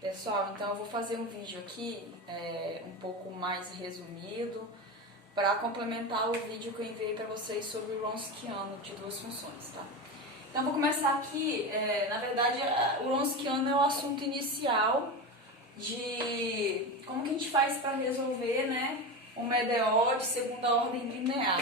Pessoal, então eu vou fazer um vídeo aqui um pouco mais resumido para complementar o vídeo que eu enviei para vocês sobre o Wronskiano de duas funções, tá? Então vou começar aqui, na verdade o Wronskiano é o assunto inicial de como que a gente faz para resolver, né, uma EDO de segunda ordem linear.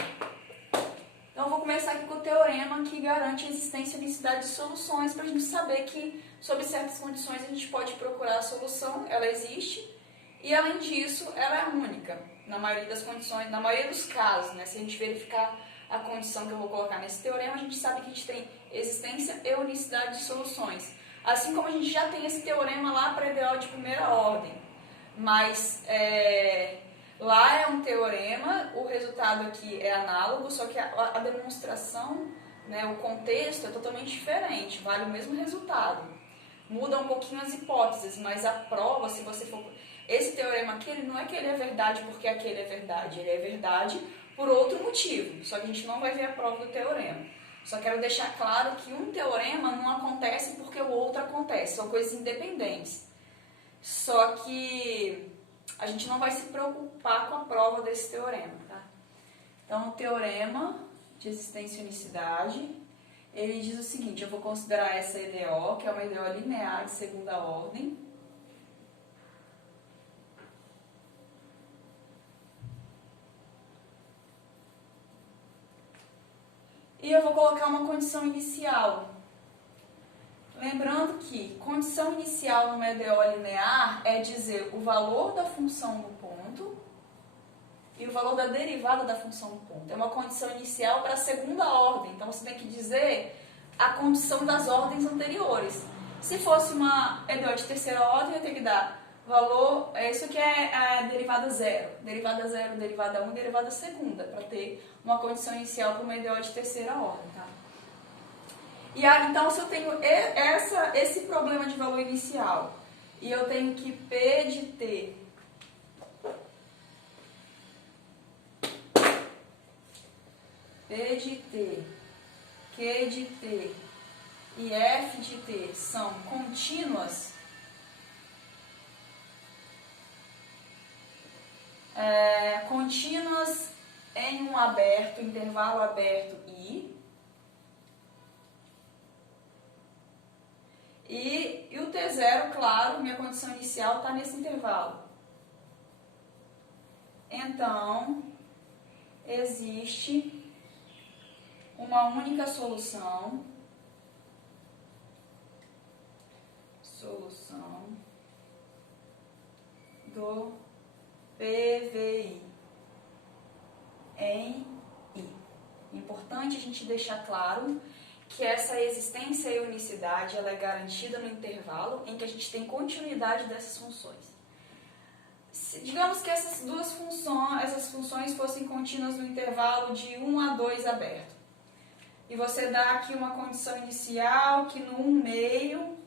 Então eu vou começar aqui com o teorema que garante a existência e unicidade de soluções para a gente saber que, sob certas condições, a gente pode procurar a solução, ela existe, e além disso, ela é única, na maioria das condições, na maioria dos casos, né? Se a gente verificar a condição que eu vou colocar nesse teorema, a gente sabe que a gente tem existência e unicidade de soluções. Assim como a gente já tem esse teorema lá para EDO de primeira ordem, mas lá é um teorema, o resultado aqui é análogo, só que a demonstração, né, o contexto é totalmente diferente, vale o mesmo resultado. Muda um pouquinho as hipóteses, mas a prova, se você for... Esse teorema aqui, ele não é que ele é verdade porque aquele é verdade, ele é verdade por outro motivo, só que a gente não vai ver a prova do teorema. Só quero deixar claro que um teorema não acontece porque o outro acontece, são coisas independentes. Só que a gente não vai se preocupar com a prova desse teorema, tá? Então, o teorema de existência e unicidade, ele diz o seguinte: eu vou considerar essa EDO, que é uma EDO linear de segunda ordem, e eu vou colocar uma condição inicial. Lembrando que condição inicial numa EDO linear é dizer o valor da função no ponto e o valor da derivada da função no ponto. É uma condição inicial para a segunda ordem, então você tem que dizer a condição das ordens anteriores. Se fosse uma EDO de terceira ordem, eu tenho que dar valor, isso aqui é a derivada 0, derivada 1, derivada segunda, para ter uma condição inicial para uma EDO de terceira ordem, tá? E aí, então, se eu tenho esse problema de valor inicial e eu tenho que P de T Q de T e F de T são contínuas, contínuas em um aberto, intervalo aberto I, e o T0, claro, minha condição inicial está nesse intervalo. Então, existe uma única solução do PVI em I. Importante a gente deixar claro que essa existência e unicidade ela é garantida no intervalo em que a gente tem continuidade dessas funções. Digamos que essas funções fossem contínuas no intervalo de 1 a 2 aberto. E você dá aqui uma condição inicial que no 1 meio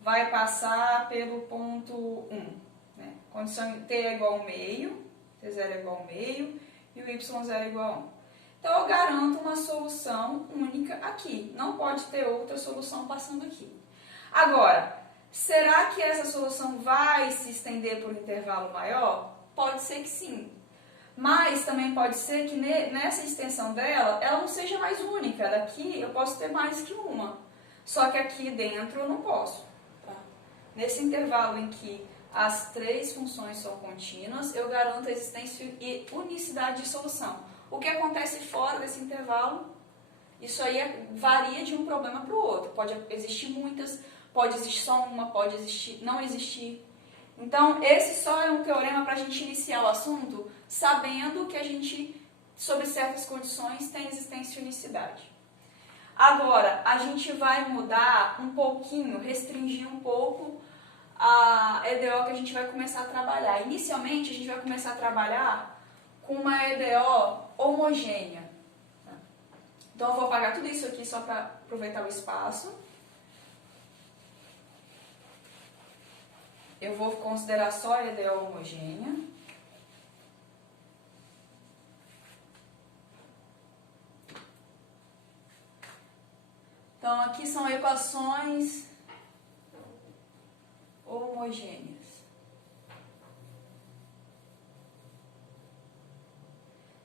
vai passar pelo ponto 1. Né? Condição T é igual ao meio, T0 é igual ao meio e o Y0 é igual a 1. Então, eu garanto uma solução única aqui. Não pode ter outra solução passando aqui. Agora, será que essa solução vai se estender por um intervalo maior? Pode ser que sim. Mas também pode ser que nessa extensão dela, ela não seja mais única. Daqui eu posso ter mais que uma. Só que aqui dentro eu não posso. Tá? Nesse intervalo em que as três funções são contínuas, eu garanto a existência e unicidade de solução. O que acontece fora desse intervalo, isso aí varia de um problema para o outro. Pode existir muitas, pode existir só uma, pode não existir. Então, esse só é um teorema para a gente iniciar o assunto, sabendo que a gente, sob certas condições, tem existência e unicidade. Agora, a gente vai mudar um pouquinho, restringir um pouco a EDO que a gente vai começar a trabalhar. Inicialmente, a gente vai começar a trabalhar com uma EDO homogênea. Então, eu vou apagar tudo isso aqui só para aproveitar o espaço. Eu vou considerar só a EDO homogênea. Então, aqui são equações homogêneas. homogêneas.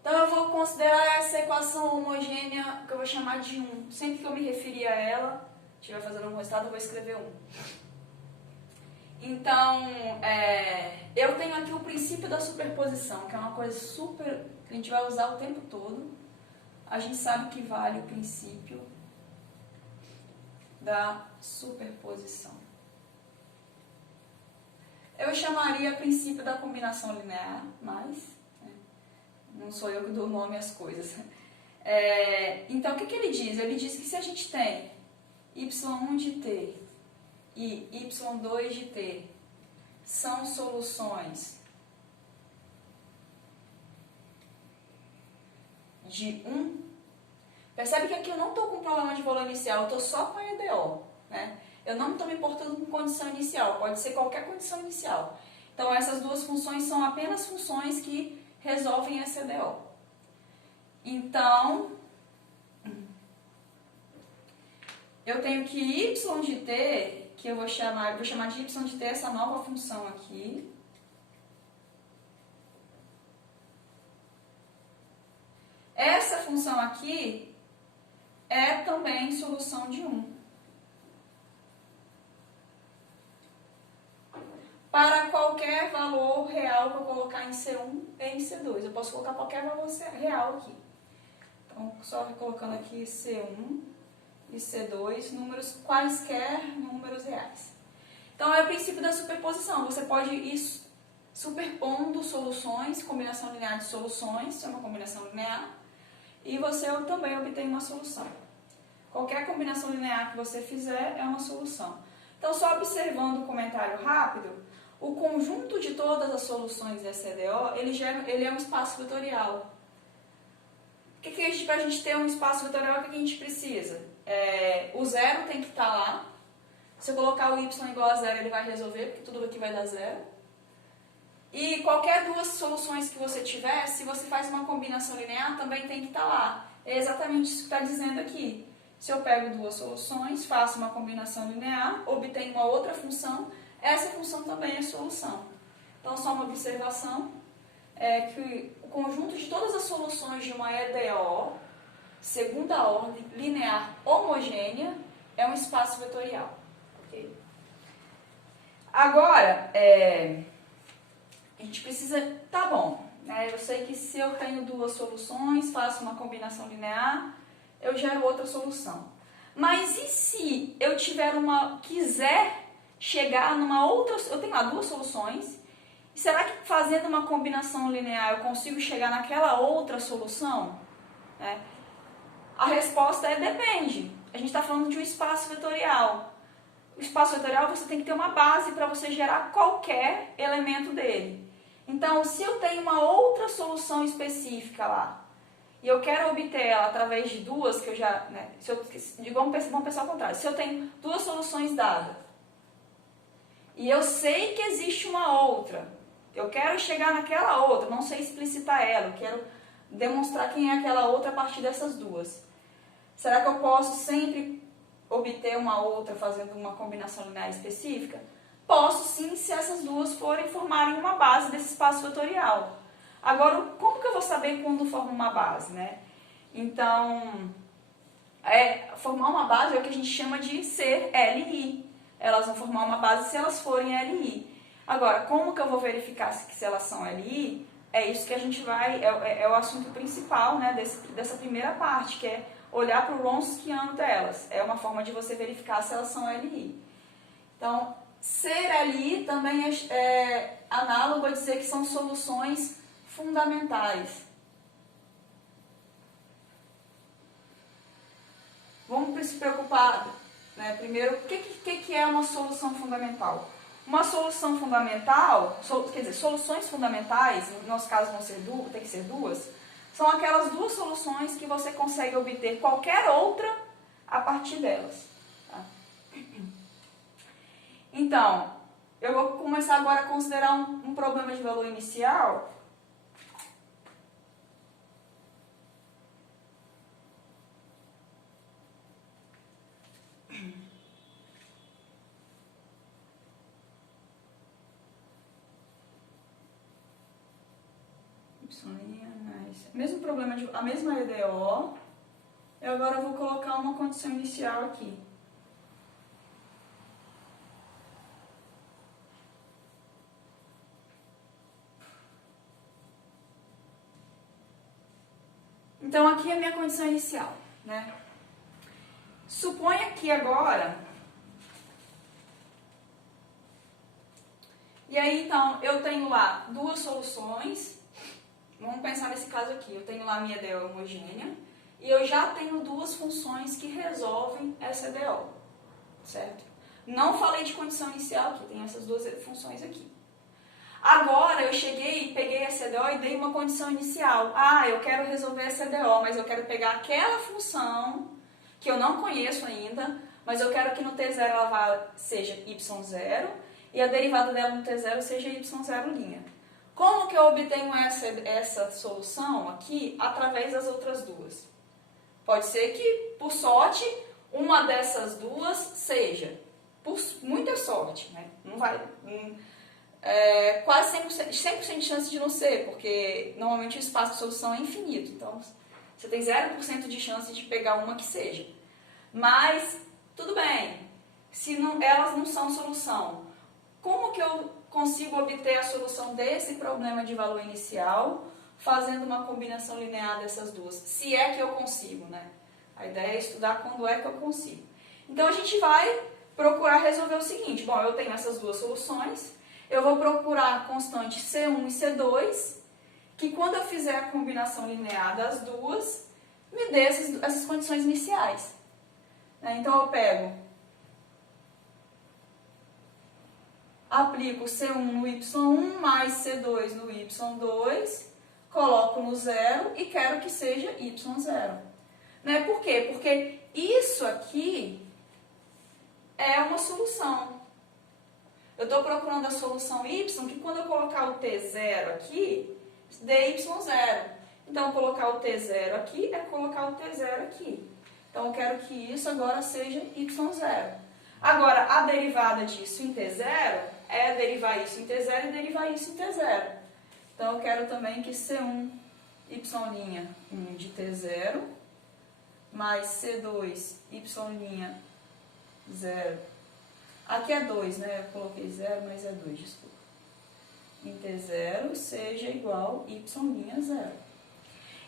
Então, eu vou considerar essa equação homogênea, que eu vou chamar de 1. Sempre que eu me referir a ela, estiver fazendo um resultado, eu vou escrever 1. Então, eu tenho aqui o princípio da superposição, que é uma coisa super que a gente vai usar o tempo todo. A gente sabe que vale o princípio da superposição. Eu chamaria princípio da combinação linear, mas não sou eu que dou nome às coisas. Então, o que ele diz? Ele diz que se a gente tem y1 de t e y2 de t são soluções de 1, percebe que aqui eu não estou com problema de valor inicial, eu estou só com a EDO, né? Eu não estou me importando com condição inicial, pode ser qualquer condição inicial. Então, essas duas funções são apenas funções que resolvem essa EDO. Então, eu tenho que y de t, que eu vou chamar de y de t essa nova função aqui. Essa função aqui é também solução de 1. Para qualquer valor real que eu colocar em C1 e em C2. Eu posso colocar qualquer valor real aqui. Então, só colocando aqui C1 e C2, quaisquer números reais. Então, é o princípio da superposição. Você pode ir superpondo soluções, combinação linear de soluções, é uma combinação linear, e você também obtém uma solução. Qualquer combinação linear que você fizer é uma solução. Então, só observando o comentário rápido, o conjunto de todas as soluções dessa EDO, ele é um espaço vetorial. Para a gente ter um espaço vetorial, o que a gente precisa? O zero tem que estar lá. Se eu colocar o y igual a zero, ele vai resolver, porque tudo aqui vai dar zero. E qualquer duas soluções que você tiver, se você faz uma combinação linear, também tem que estar lá. É exatamente isso que está dizendo aqui. Se eu pego duas soluções, faço uma combinação linear, obtenho uma outra função, essa função também é solução. Então, só uma observação, é que o conjunto de todas as soluções de uma EDO, segunda ordem, linear homogênea, é um espaço vetorial. Okay? Agora, a gente precisa... Tá bom, eu sei que se eu tenho duas soluções, faço uma combinação linear, eu gero outra solução. Mas e se eu quiser chegar numa outra... Eu tenho lá duas soluções, e será que fazendo uma combinação linear eu consigo chegar naquela outra solução? A resposta é depende. A gente está falando de um espaço vetorial. O espaço vetorial você tem que ter uma base para você gerar qualquer elemento dele. Então, se eu tenho uma outra solução específica lá, e eu quero obter ela através de duas, que eu já... vamos pensar ao contrário. Se eu tenho duas soluções dadas, e eu sei que existe uma outra, eu quero chegar naquela outra, não sei explicitar ela, eu quero demonstrar quem é aquela outra a partir dessas duas. Será que eu posso sempre obter uma outra fazendo uma combinação linear específica? Posso sim, se essas duas formarem uma base desse espaço vetorial. Agora, como que eu vou saber quando forma uma base, né? Então, formar uma base é o que a gente chama de ser LI. Elas vão formar uma base se elas forem LI. Agora, como que eu vou verificar se elas são LI? É isso que a gente vai... É o assunto principal, né, dessa primeira parte, que é olhar para o Wronskiano delas. É uma forma de você verificar se elas são LI. Então, ser LI também é análogo a dizer que são soluções fundamentais. Vamos se preocupar, né, primeiro, o que é uma solução fundamental? Uma solução fundamental, soluções fundamentais, no nosso caso tem que ser duas, são aquelas duas soluções que você consegue obter qualquer outra a partir delas. Tá? Então, eu vou começar agora a considerar um problema de valor inicial. mais... Mesmo problema, a mesma EDO, eu agora vou colocar uma condição inicial aqui. Então, aqui é a minha condição inicial, né? Suponha que agora... E aí, então, eu tenho lá duas soluções. Vamos pensar nesse caso aqui. Eu tenho lá a minha EDO homogênea e eu já tenho duas funções que resolvem essa EDO, certo? Não falei de condição inicial aqui, tem essas duas funções aqui. Agora, eu cheguei, peguei essa EDO e dei uma condição inicial. Ah, eu quero resolver essa EDO, mas eu quero pegar aquela função que eu não conheço ainda, mas eu quero que no T0 ela seja y0 e a derivada dela no T0 seja y0'. Como que eu obtenho essa solução aqui através das outras duas? Pode ser que, por sorte, uma dessas duas seja, por muita sorte, né? Não vai... quase 100% de chance de não ser, porque normalmente o espaço de solução é infinito, então você tem 0% de chance de pegar uma que seja. Mas, tudo bem, se não, elas não são solução, como que eu consigo obter a solução desse problema de valor inicial fazendo uma combinação linear dessas duas? Se é que eu consigo, né? A ideia é estudar quando é que eu consigo. Então, a gente vai procurar resolver o seguinte. Bom, eu tenho essas duas soluções. Eu vou procurar a constante C1 e C2, que quando eu fizer a combinação linear das duas, me dê essas condições iniciais. Então, eu pego, aplico C1 no Y1 mais C2 no Y2, coloco no zero e quero que seja Y0. Por quê? Porque isso aqui é uma solução. Eu estou procurando a solução y, que quando eu colocar o t0 aqui, dê y0. Então, colocar o t0 aqui é colocar o t0 aqui. Então, eu quero que isso agora seja y0. Agora, a derivada disso em t0 é derivar isso em t0 e derivar isso em t0. Então, eu quero também que C1 y' de t0 mais C2 y' 0. Aqui é 2, né? Eu coloquei 0, mas é 2, desculpa. Em t0 seja igual y'0.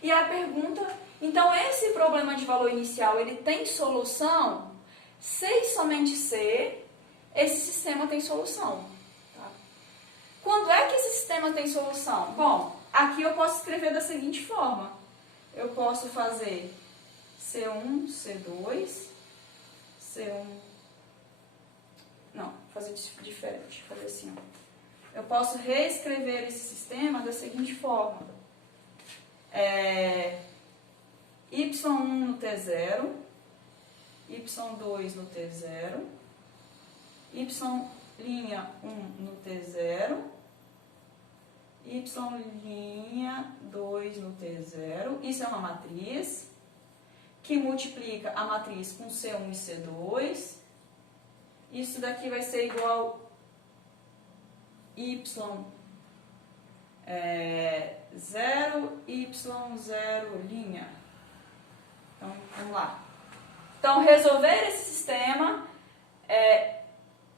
E a pergunta, então esse problema de valor inicial, ele tem solução? Se e somente se esse sistema tem solução. Tá? Quando é que esse sistema tem solução? Bom, aqui eu posso escrever da seguinte forma. Eu posso fazer C1, C2, C1... Não, fazer diferente, fazer assim, ó. Eu posso reescrever esse sistema da seguinte forma. Y1 no T0, Y2 no T0, Y'1 no T0, Y'2 no T0. Isso é uma matriz que multiplica a matriz com C1 e C2. Isso daqui vai ser igual y0, y0'. Então, vamos lá. Então, resolver esse sistema é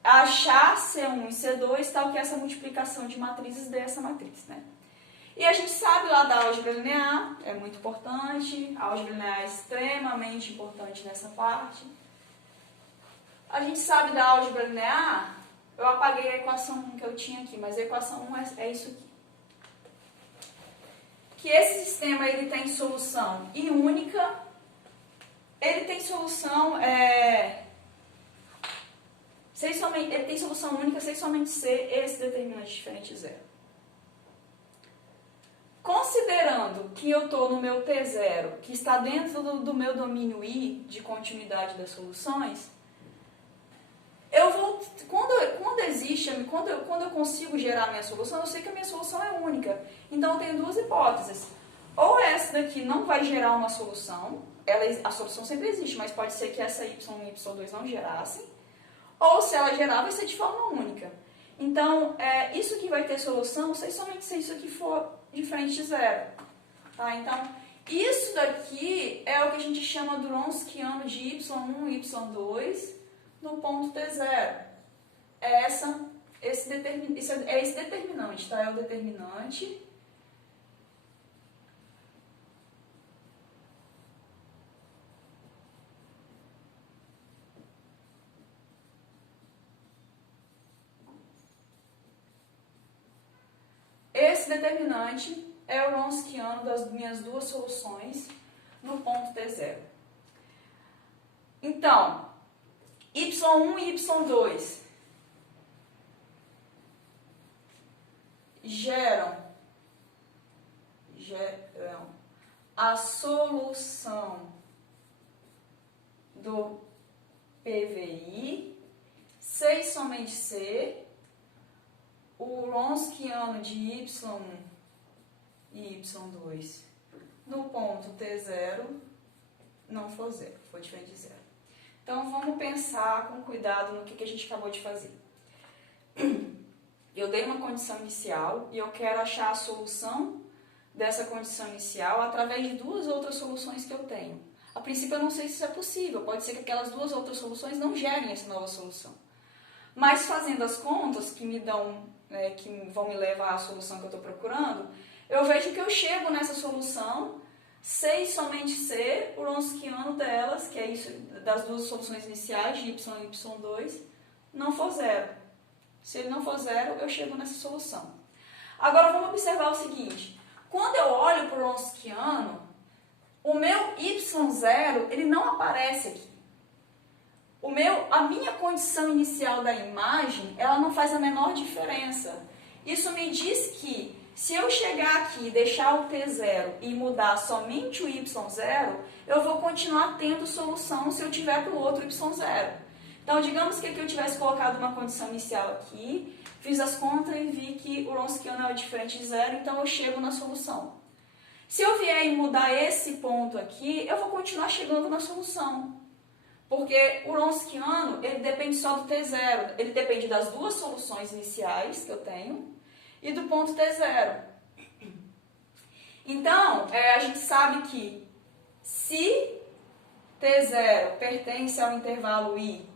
achar C1 e C2, tal que essa multiplicação de matrizes dessa matriz, né? E a gente sabe lá da álgebra linear, é muito importante, a álgebra linear é extremamente importante nessa parte. A gente sabe da álgebra linear, eu apaguei a equação 1 que eu tinha aqui, mas a equação 1 é isso aqui. Que esse sistema ele tem solução I única, ele tem solução ele tem solução única se somente C esse determinante diferente zero. Considerando que eu estou no meu T0, que está dentro do meu domínio I de continuidade das soluções, eu vou, quando eu consigo gerar a minha solução, eu sei que a minha solução é única. Então, eu tenho duas hipóteses. Ou essa daqui não vai gerar uma solução, a solução sempre existe, mas pode ser que essa y1 e y2 não gerassem. Ou se ela gerar, vai ser de forma única. Então, isso aqui vai ter solução somente se isso aqui for diferente de zero. Tá? Então, isso daqui é o que a gente chama do Wronskiano de y1 e y2 no ponto T0. É esse determinante, tá? É o determinante. Esse determinante é o Wronskiano das minhas duas soluções no ponto T0. Então, y1 e y2 geram a solução do PVI, C e somente C, o Wronskiano de y1 e y2 no ponto T0 não for zero, for diferente de zero. Então, vamos pensar com cuidado no que a gente acabou de fazer. Eu dei uma condição inicial e eu quero achar a solução dessa condição inicial através de duas outras soluções que eu tenho. A princípio, eu não sei se isso é possível. Pode ser que aquelas duas outras soluções não gerem essa nova solução. Mas fazendo as contas que me dão, que vão me levar à solução que eu estou procurando, eu vejo que eu chego nessa solução, C e somente C, o Wronskiano delas, que é isso das duas soluções iniciais, de y e y2, não for zero. Se ele não for zero, eu chego nessa solução. Agora vamos observar o seguinte, quando eu olho para o Wronskiano, o meu y0 ele não aparece aqui. A minha condição inicial da imagem, ela não faz a menor diferença. Isso me diz que se eu chegar aqui, deixar o T0 e mudar somente o y0, eu vou continuar tendo solução se eu tiver para o outro y0. Então, digamos que aqui eu tivesse colocado uma condição inicial aqui, fiz as contas e vi que o Wronskiano é diferente de zero, então eu chego na solução. Se eu vier e mudar esse ponto aqui, eu vou continuar chegando na solução. Porque o Wronskiano, ele depende só do T0, ele depende das duas soluções iniciais que eu tenho e do ponto T0. Então, a gente sabe que se T0 pertence ao intervalo I,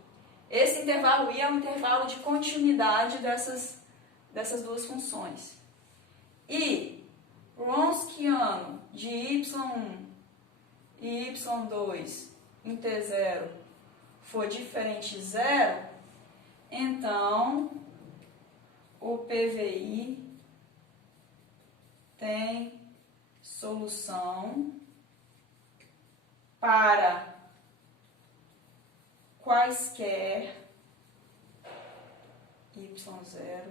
esse intervalo I é um intervalo de continuidade dessas duas funções. E o Wronskiano de y1 e y2 em T0 for diferente de zero, então o PVI tem solução para quaisquer y0,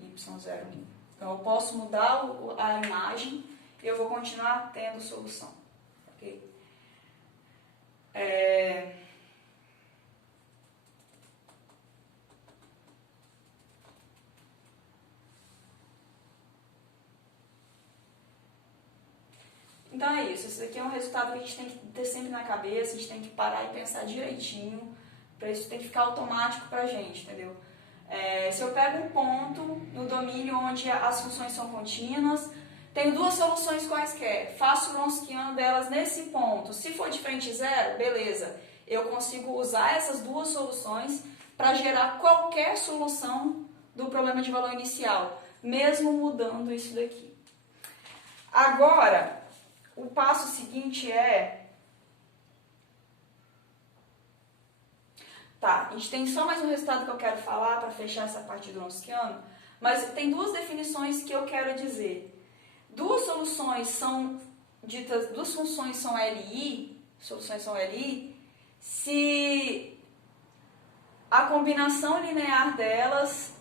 y01. Então, eu posso mudar a imagem e eu vou continuar tendo solução. Ok? Então é isso, esse daqui é um resultado que a gente tem que ter sempre na cabeça, a gente tem que parar e pensar direitinho, para isso tem que ficar automático para a gente, entendeu? Se eu pego um ponto no domínio onde as funções são contínuas, tenho duas soluções quaisquer, faço o Wronskiano delas nesse ponto, se for diferente de zero, beleza, eu consigo usar essas duas soluções para gerar qualquer solução do problema de valor inicial, mesmo mudando isso daqui. Agora, o passo seguinte Tá, a gente tem só mais um resultado que eu quero falar para fechar essa parte do Wronskiano, mas tem duas definições que eu quero dizer. Duas funções são LI, soluções são LI, se a combinação linear delas,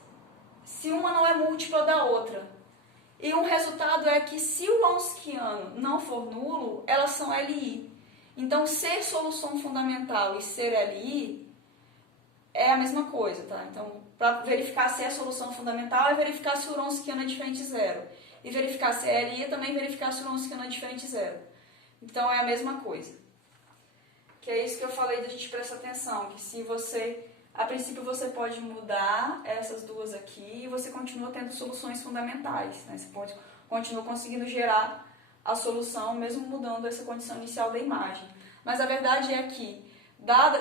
se uma não é múltipla da outra. E um resultado é que se o Wronskiano não for nulo, elas são LI. Então, ser solução fundamental e ser LI é a mesma coisa, tá? Então, para verificar se é a solução fundamental, é verificar se o Wronskiano é diferente de zero. E verificar se é LI é também verificar se o Wronskiano é diferente de zero. Então, é a mesma coisa. Que é isso que eu falei da gente prestar atenção, que se você A princípio você pode mudar essas duas aqui e você continua tendo soluções fundamentais, né? Você continua conseguindo gerar a solução mesmo mudando essa condição inicial da imagem. Mas a verdade é que,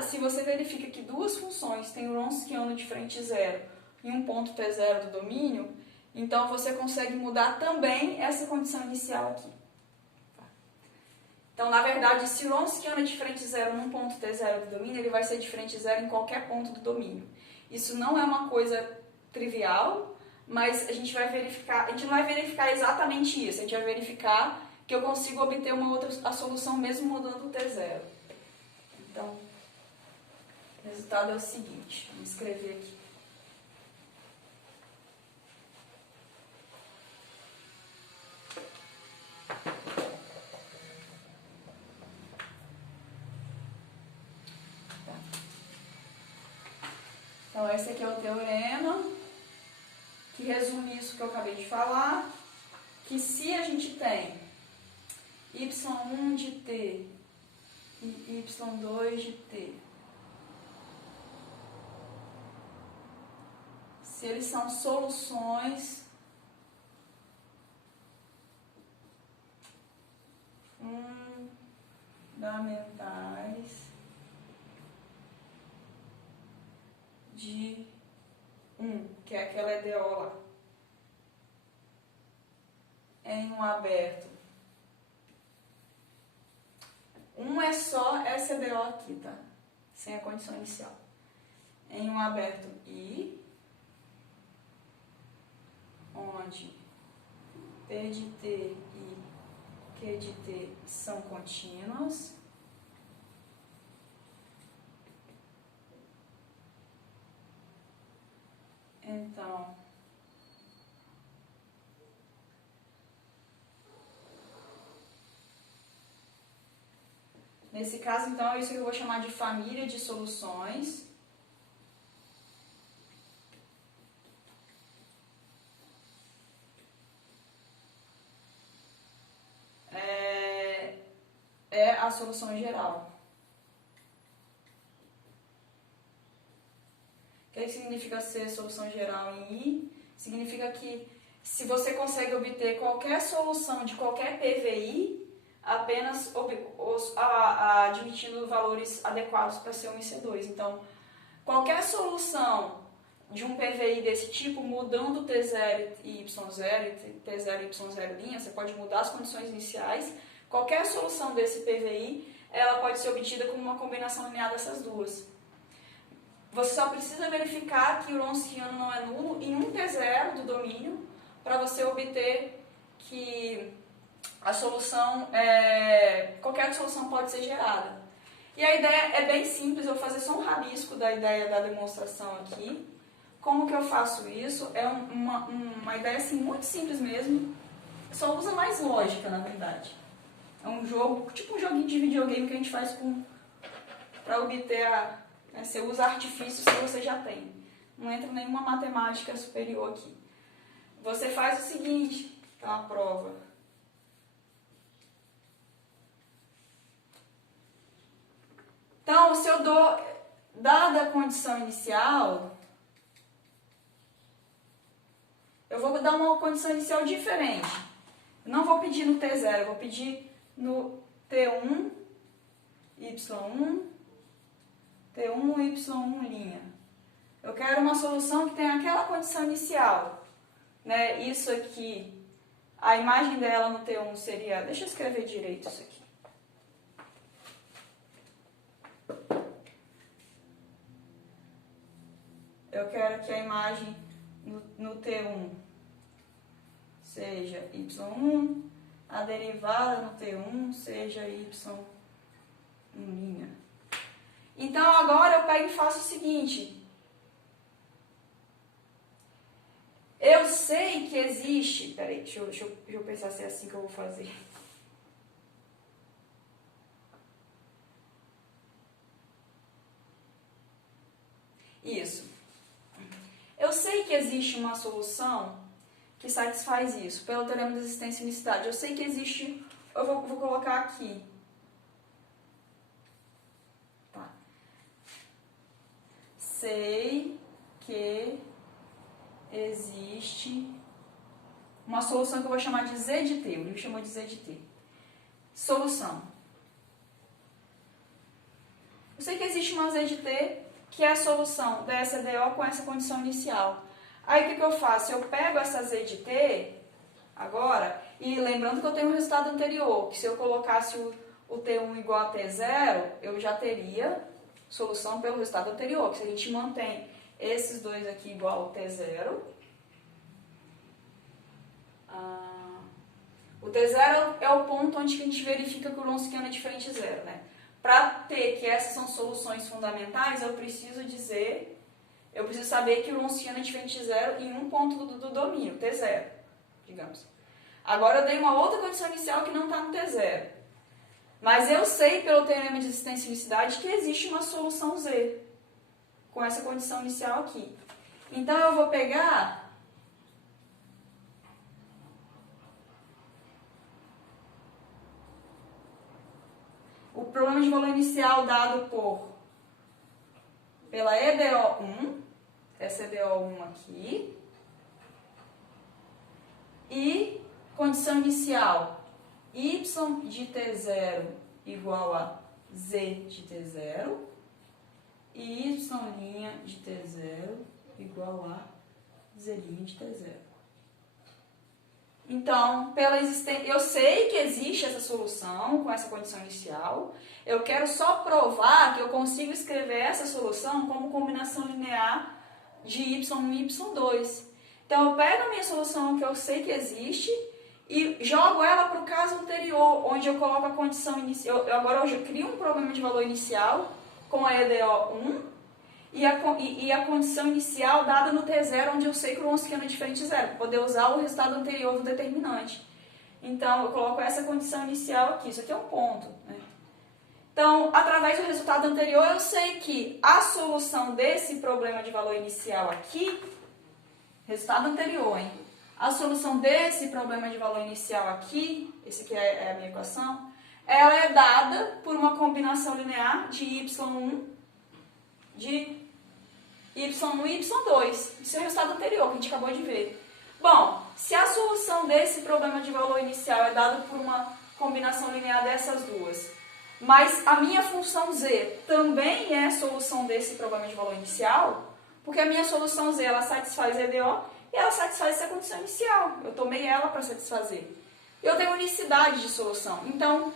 se você verifica que duas funções têm o Wronskiano de frente zero e um ponto T0 do domínio, então você consegue mudar também essa condição inicial aqui. Então, na verdade, se o Wronskiano é de frente zero num ponto T0 do domínio, ele vai ser de frente zero em qualquer ponto do domínio. Isso não é uma coisa trivial, mas a gente não vai verificar exatamente isso, a gente vai verificar que eu consigo obter a solução mesmo mudando o T0. Então, o resultado é o seguinte, vamos escrever aqui. Então, esse aqui é o teorema, que resume isso que eu acabei de falar, que se a gente tem y1 de t e y2 de t, se eles são soluções fundamentais de 1, que é aquela EDO lá, em um aberto. 1 é só essa EDO aqui, tá? Sem a condição inicial. Em um aberto I, onde P de T e Q de T são contínuas, então, nesse caso, então, é isso que eu vou chamar de família de soluções. É a solução geral. O que significa ser solução geral em I? Significa que se você consegue obter qualquer solução de qualquer PVI, apenas admitindo valores adequados para C1 e C2. Então, qualquer solução de um PVI desse tipo, mudando T0 e Y0, T0 e Y0', você pode mudar as condições iniciais. Qualquer solução desse PVI, ela pode ser obtida com uma combinação linear dessas duas. Você só precisa verificar que o Wronskiano não é nulo em um T0 do domínio para você obter que a solução, qualquer solução pode ser gerada. E a ideia é bem simples, eu vou fazer só um rabisco da ideia da demonstração aqui. Como que eu faço isso? É uma ideia assim, muito simples mesmo, só usa mais lógica, na verdade. É um jogo, tipo um joguinho de videogame que a gente faz para obter você usa artifícios que você já tem. Não entra nenhuma matemática superior aqui. Você faz o seguinte, é uma prova. Então, se eu dou, dada a condição inicial, eu vou dar uma condição inicial diferente. Eu não vou pedir no T0, eu vou pedir no T1, Y1, T1, Y1'. Eu quero uma solução que tenha aquela condição inicial. Né? Isso aqui, a imagem dela no T1 seria... Deixa eu escrever direito isso aqui. Eu quero que a imagem no T1 seja Y1, a derivada no T1 seja Y1'. Então, agora eu pego e faço o seguinte. Eu sei que existe... Peraí, deixa eu pensar se é assim que eu vou fazer. Isso. Eu sei que existe uma solução que satisfaz isso, pelo teorema da existência e unicidade. Eu sei que existe... Eu vou colocar aqui. sei que existe uma solução que eu vou chamar de Z de T. O livro chamou de Z de T. Solução. Eu sei que existe uma Z de T, que é a solução dessa DO com essa condição inicial. Aí o que eu faço? Eu pego essa Z de T agora, e lembrando que eu tenho um resultado anterior, que se eu colocasse o T1 igual a T0, eu já teria solução pelo resultado anterior, que se a gente mantém esses dois aqui igual ao T0, o T0 é o ponto onde a gente verifica que o Wronskiano é diferente de zero, né? Para ter que essas são soluções fundamentais, eu preciso saber que o Wronskiano é diferente de zero em um ponto do domínio, T0, digamos. Agora eu dei uma outra condição inicial que não está no T0. Mas eu sei pelo teorema de existência e unicidade que existe uma solução Z com essa condição inicial aqui. Então eu vou pegar o problema de valor inicial dado pela EDO1, essa EDO1 aqui, e condição inicial y de T0 igual a z de T0 e y' de T0 igual a z' de T0. Então, eu sei que existe essa solução com essa condição inicial, eu quero só provar que eu consigo escrever essa solução como combinação linear de y1 e y2. Então, eu pego a minha solução que eu sei que existe e jogo ela para o caso anterior, onde eu coloco a condição inicial. Agora eu crio um problema de valor inicial com a EDO1 e a condição inicial dada no T0, onde eu sei que o Wronskiano é diferente de zero, para poder usar o resultado anterior do determinante. Então, eu coloco essa condição inicial aqui. Isso aqui é um ponto, né? Então, através do resultado anterior, eu sei que a solução desse problema de valor inicial aqui, resultado anterior, hein? A solução desse problema de valor inicial aqui, esse aqui é a minha equação, ela é dada por uma combinação linear de y1 e y2. Isso é o resultado anterior, que a gente acabou de ver. Bom, se a solução desse problema de valor inicial é dada por uma combinação linear dessas duas, mas a minha função z também é solução desse problema de valor inicial, porque a minha solução z ela satisfaz EDO e ela satisfaz essa condição inicial. Eu tomei ela para satisfazer. Eu tenho unicidade de solução. Então,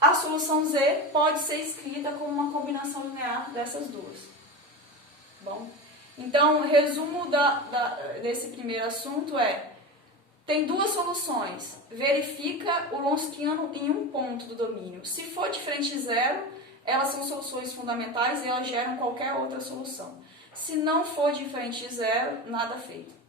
a solução z pode ser escrita como uma combinação linear dessas duas. Bom, então, o resumo desse primeiro assunto é: tem duas soluções. Verifica o Wronskiano em um ponto do domínio. Se for diferente de zero, elas são soluções fundamentais e elas geram qualquer outra solução. Se não for diferente de zero, nada feito.